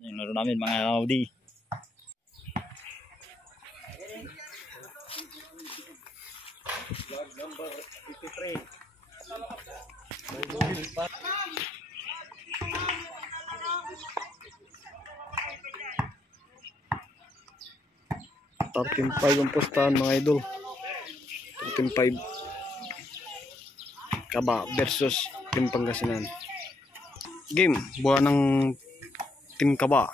Yung laro namin mga Audi. Vlog number 53. Tarkin 5 ang pustahan mga idol. Tarkin 5 Kaba versus Team Pangasinan. Game buwan ng Team Kaba.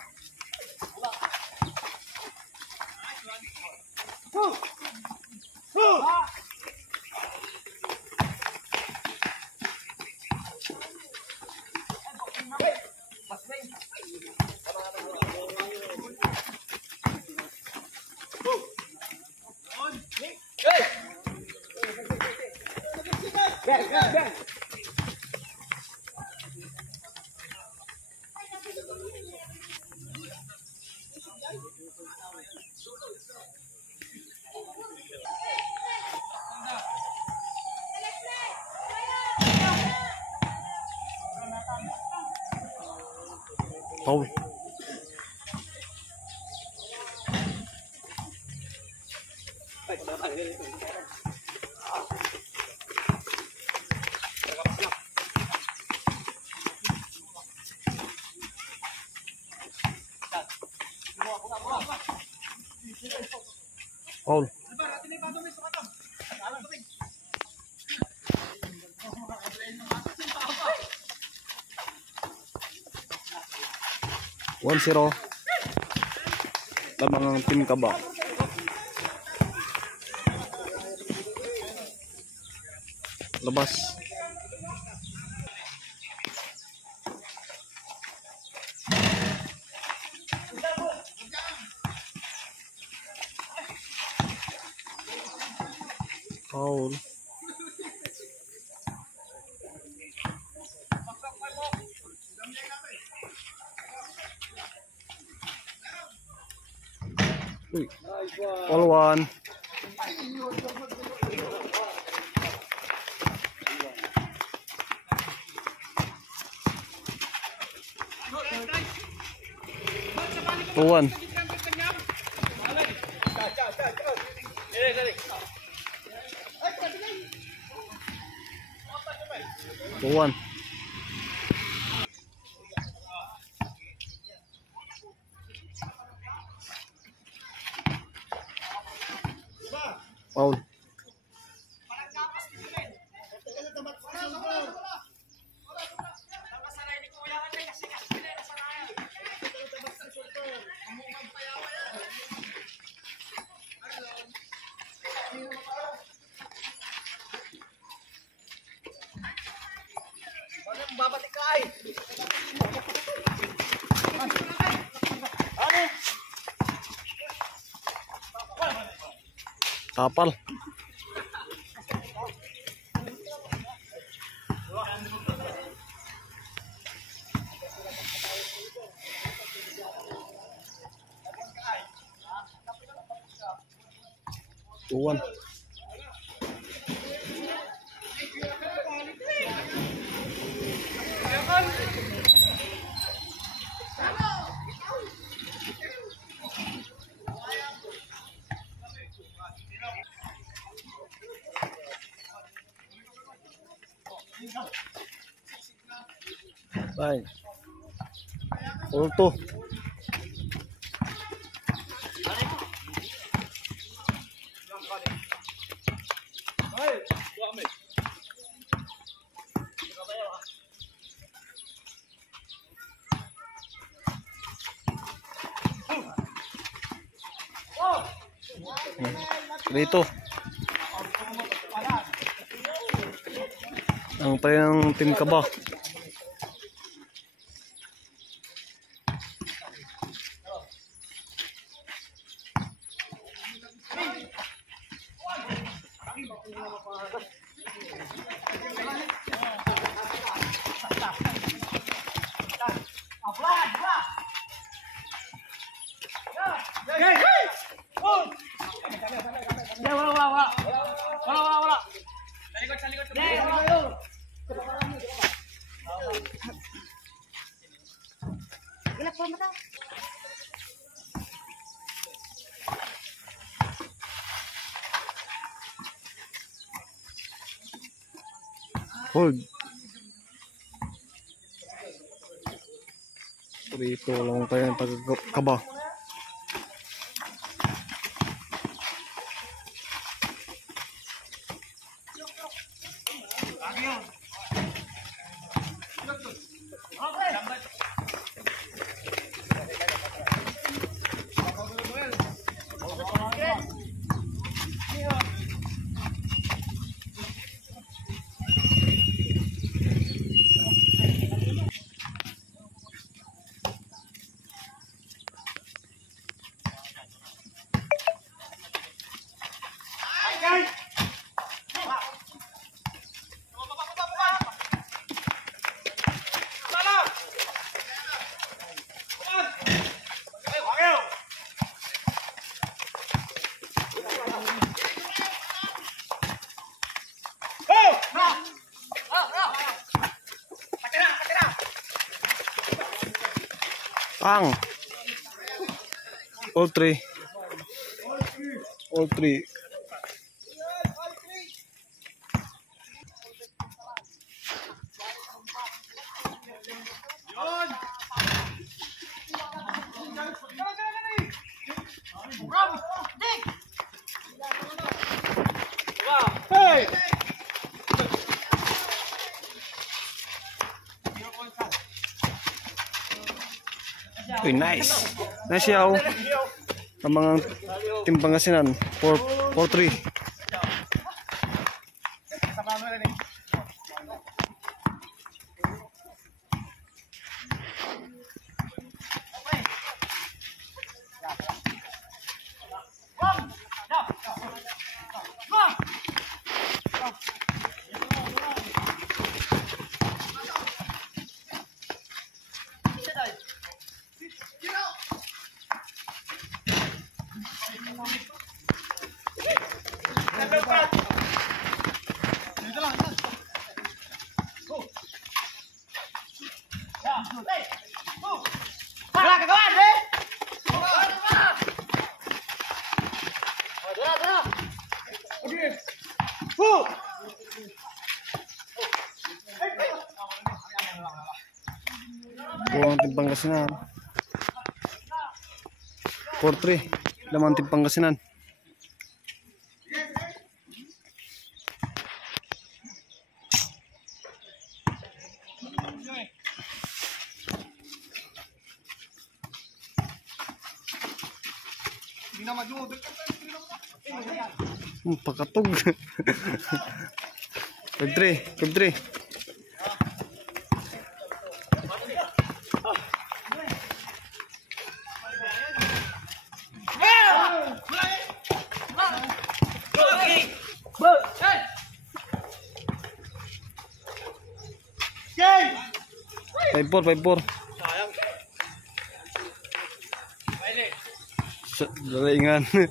Paul. Paul. One zero lamang ang Team Kaba. Labas. Foul. All one. All one. All one. Paul. Tapal. Tuan. Baik. Ultu. Dito. Ang tayong Team Kaba. Gelap banget. Hold. Prito lang tayo ng pagkaba. Pang. All three. All three. Hey! Uy, nice. Nice yaw. Ang mga Team Pangasinan. 4-3. Buang Team Pangasinan. 4-3. Laman Team Pangasinan. Pakatog. 5-3. Five-four. Dalingan. 5-4.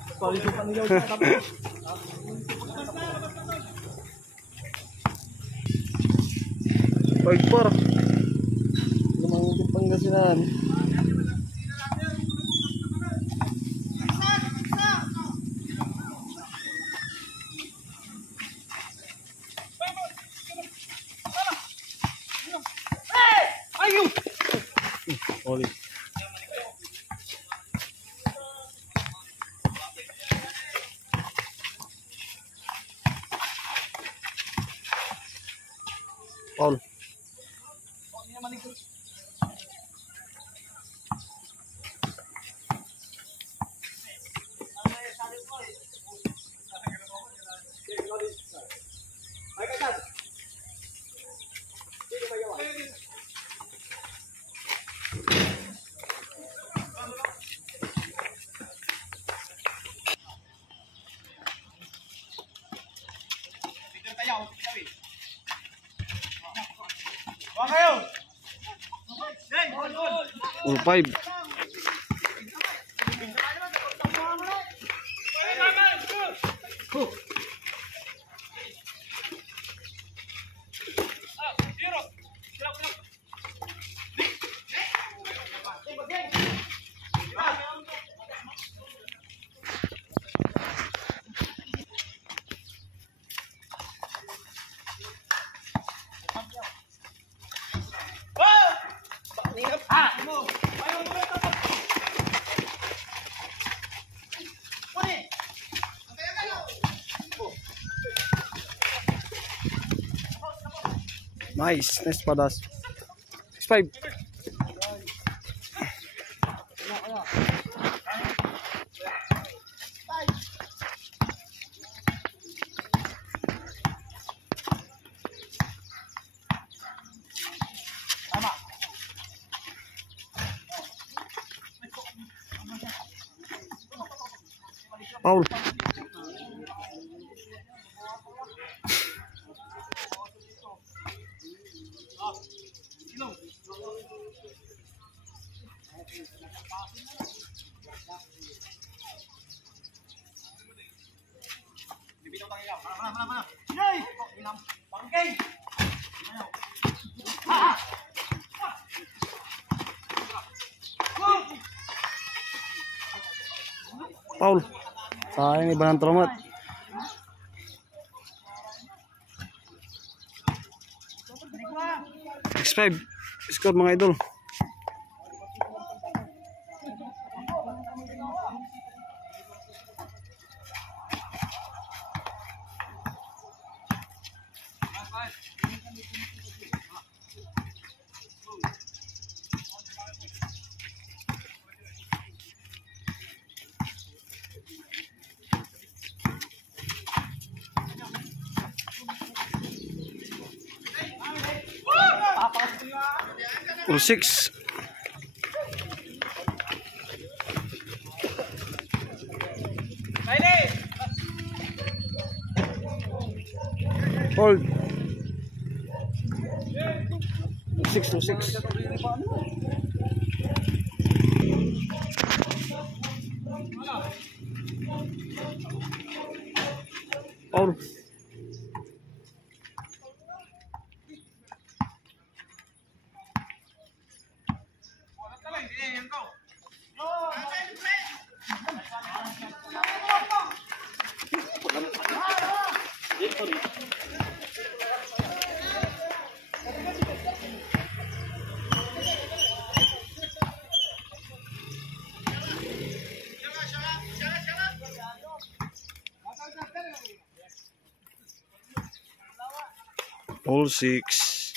Lumang Team Pangasinan. Oli. Paul. All 5. Nice. Nice padas. 6-5. Paul. Paul. Sayang iba ng tromat. X5. Score mga idol. All 6. Hold. 6 to 6. Hold. All 6.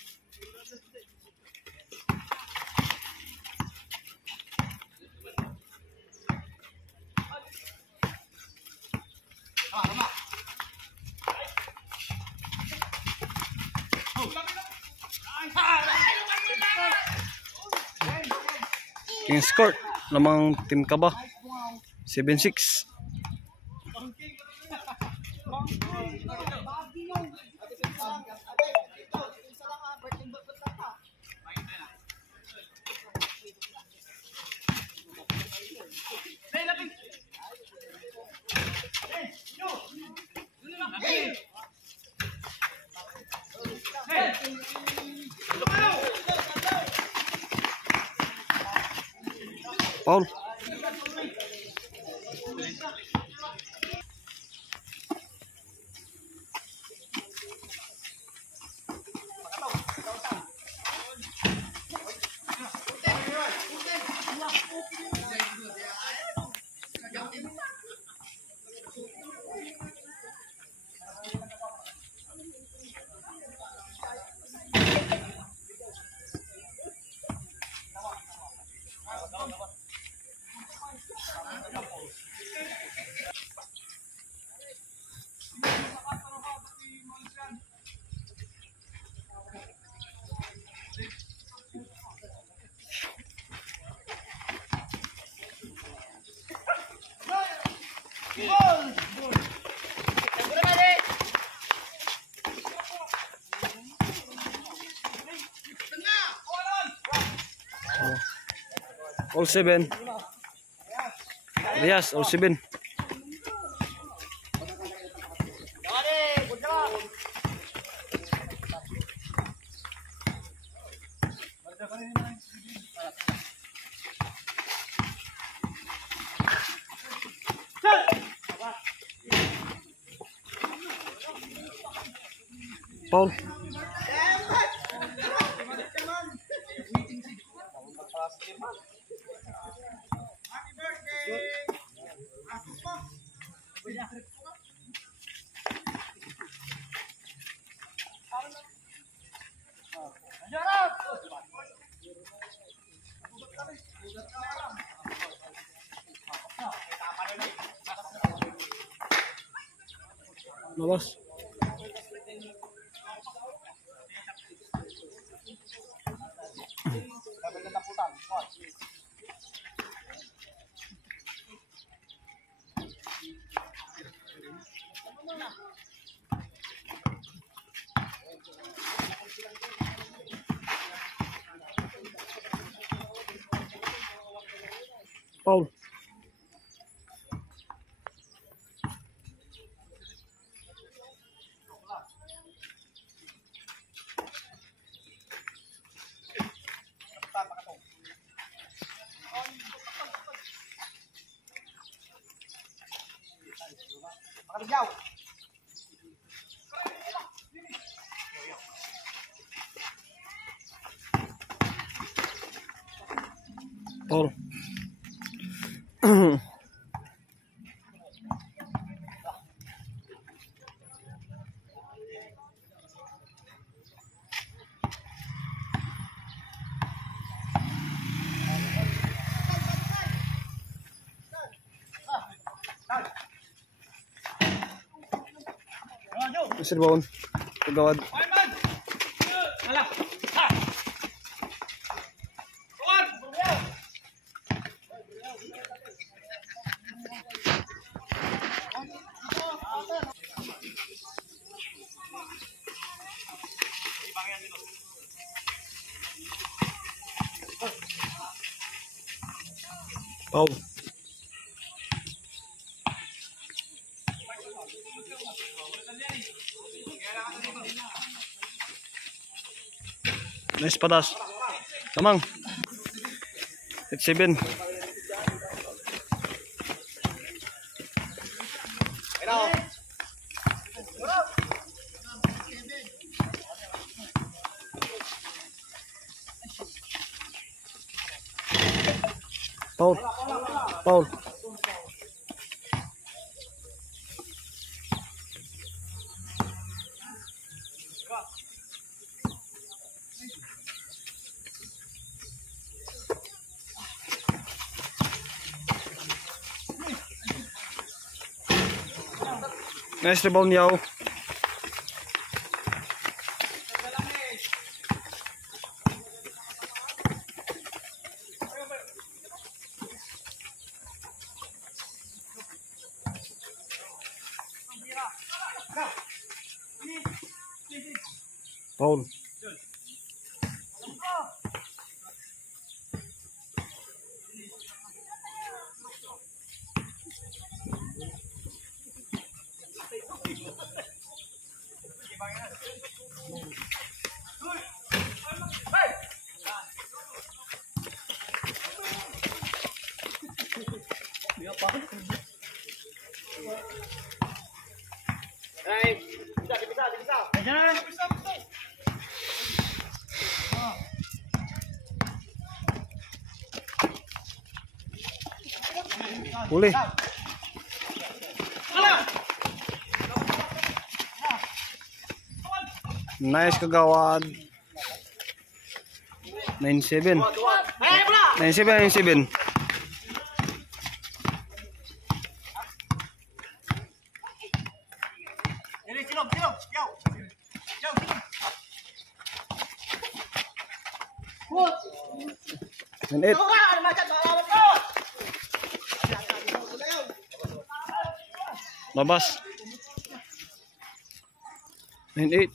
King score lamang tim Kaba 7-6. Paul. All 7. Rias, all 7. Paul. Labas. Paul. Paul. Mr. Bone, kagawad. Paul. Nice patas. Tamang. It's 7. Paul. Paul. Nice rebound, Yao. Paul. Boleh. Nice kagawad. 9-7. 9-7, 9-7. And it. Labas. 9-8.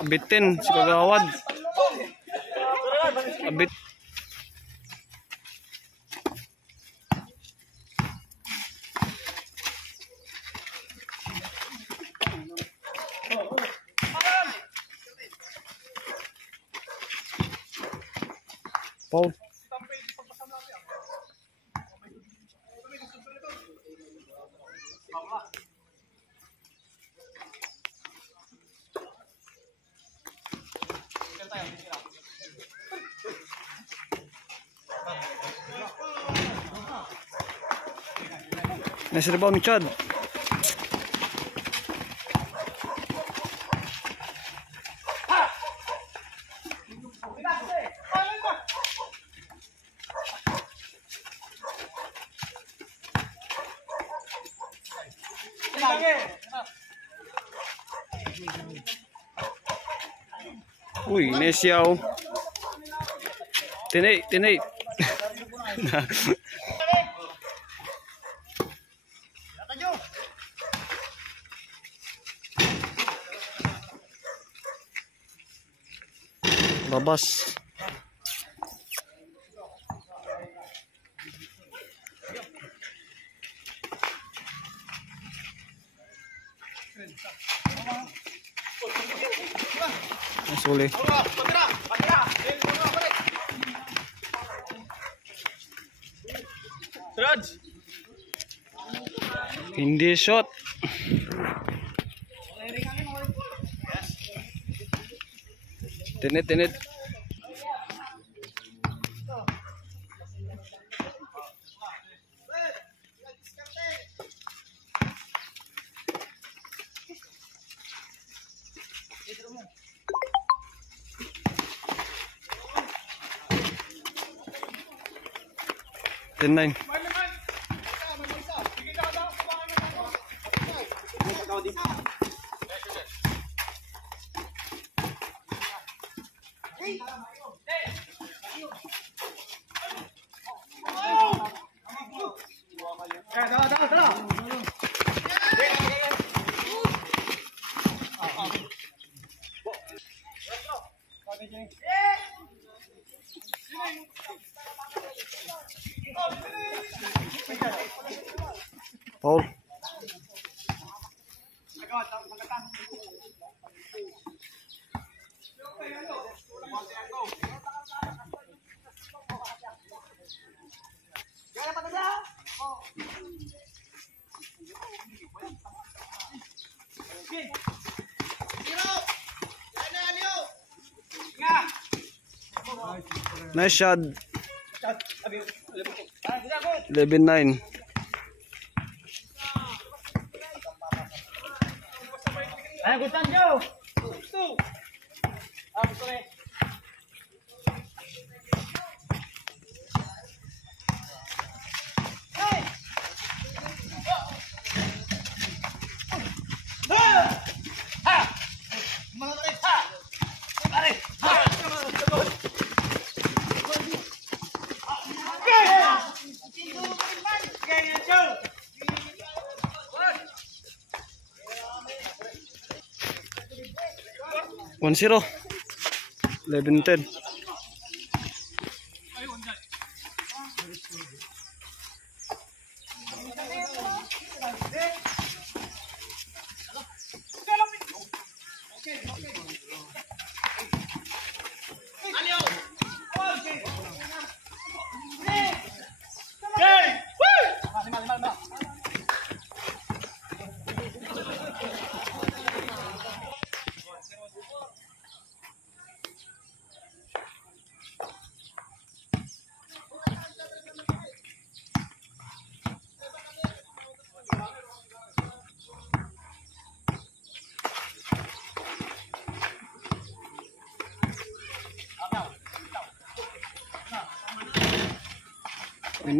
Abitin si kagawad. Abit. Paul. Nice rebound ni Chad. Uy, nice yaw. 10-8, 10-8. Babas. Masuli. Hindi shot. Tinit, tinit. Ten-9. Paul. Nice shot. 11-9. Ayo Gustan jauh. One zero. 11-10.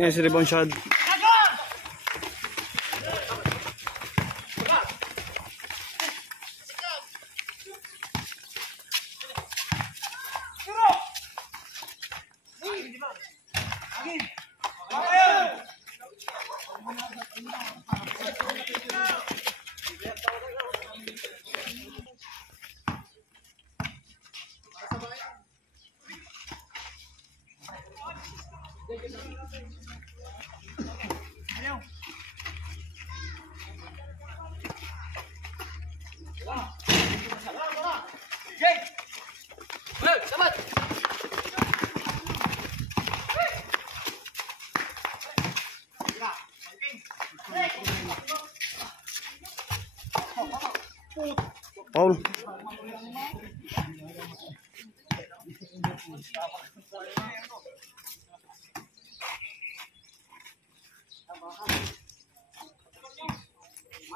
Nice rebound shot. Paul.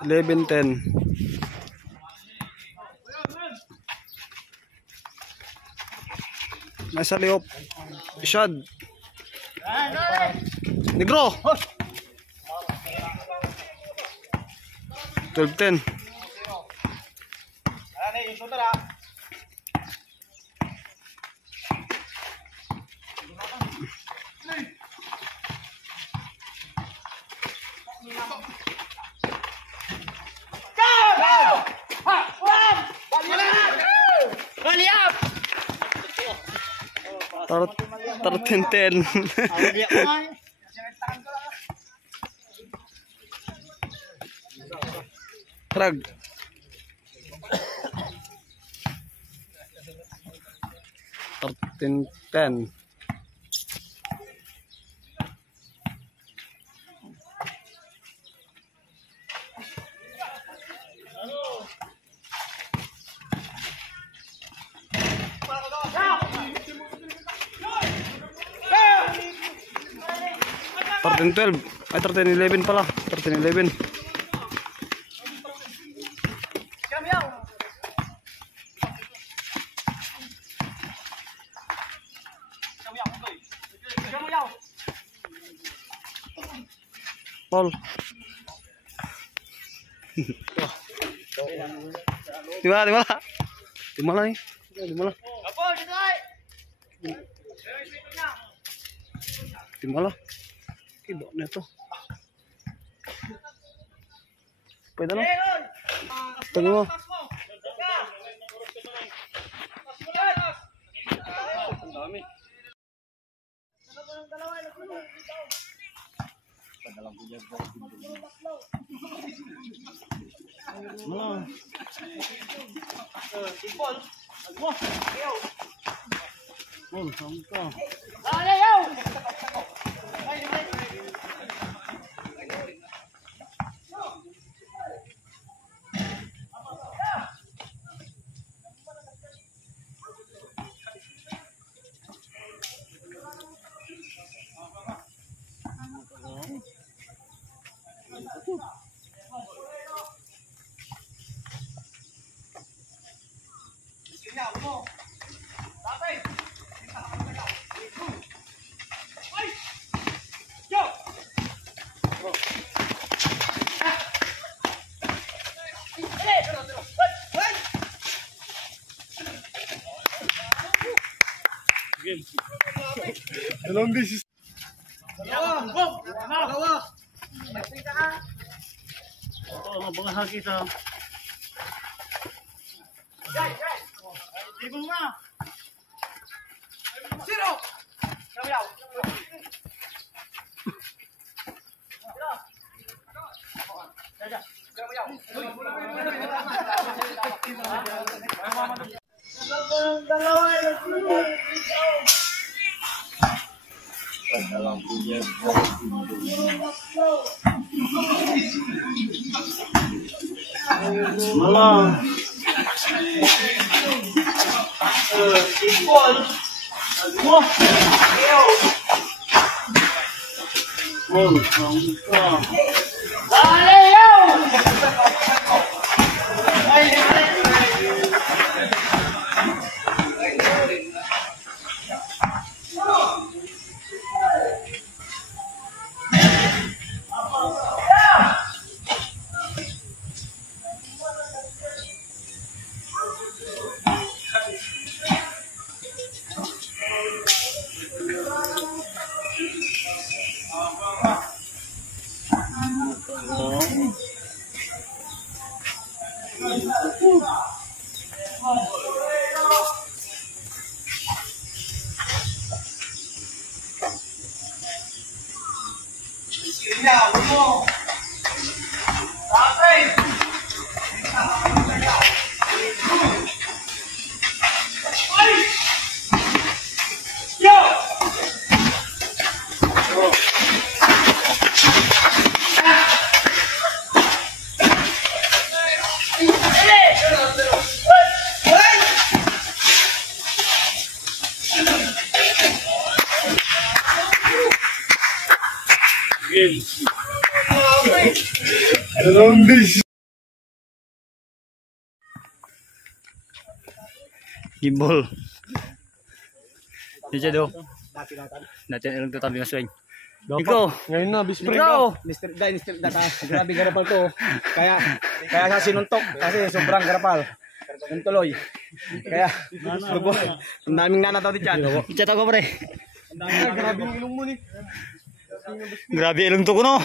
11-10. Nasa liop. Ishad. Negro. 12-10. Ten. Trag. Ten. Thirteen 12. Ay 13-11 pala. 13-11. Paul. Di mana nih? Di mana? Di mana? Iba na ito. Pwede na? Pwede mo. Dalawang beses. Dalawa. Oh, mabangahal kita. Ibang na. Zero. Kamyaw. Malam. Dalawang beses. Gimbal. Di siya do. Dati lang to tabi ng swing. Ikaw. Ngayon na, bispring Ikaw. ka. Mr. Data, grabe garapal to. Kaya sa sinuntok kasi sobrang garapal. Yung tuloy. Kaya ang daming nanataw din dyan. Chat ako pre. Grabe yung ilong mo ni. Grabe ilong to ko no.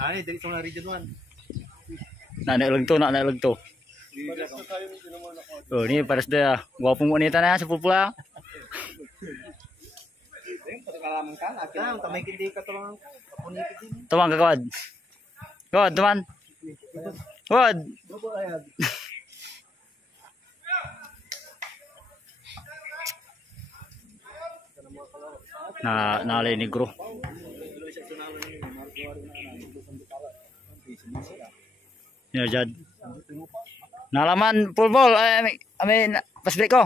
Ani, dali sa region 1. Nana ilong to. Oh, ini pares dia. Gwapong wanita na yan sa pupula. Pagkakalamang ka, akin tamay kindi ka to lang kapunipit din. Tumang ka kawad. Kawad, tuman. Kawad. Nalay negro. Ya jad. Nalaman full ball. I mean, pas break ko.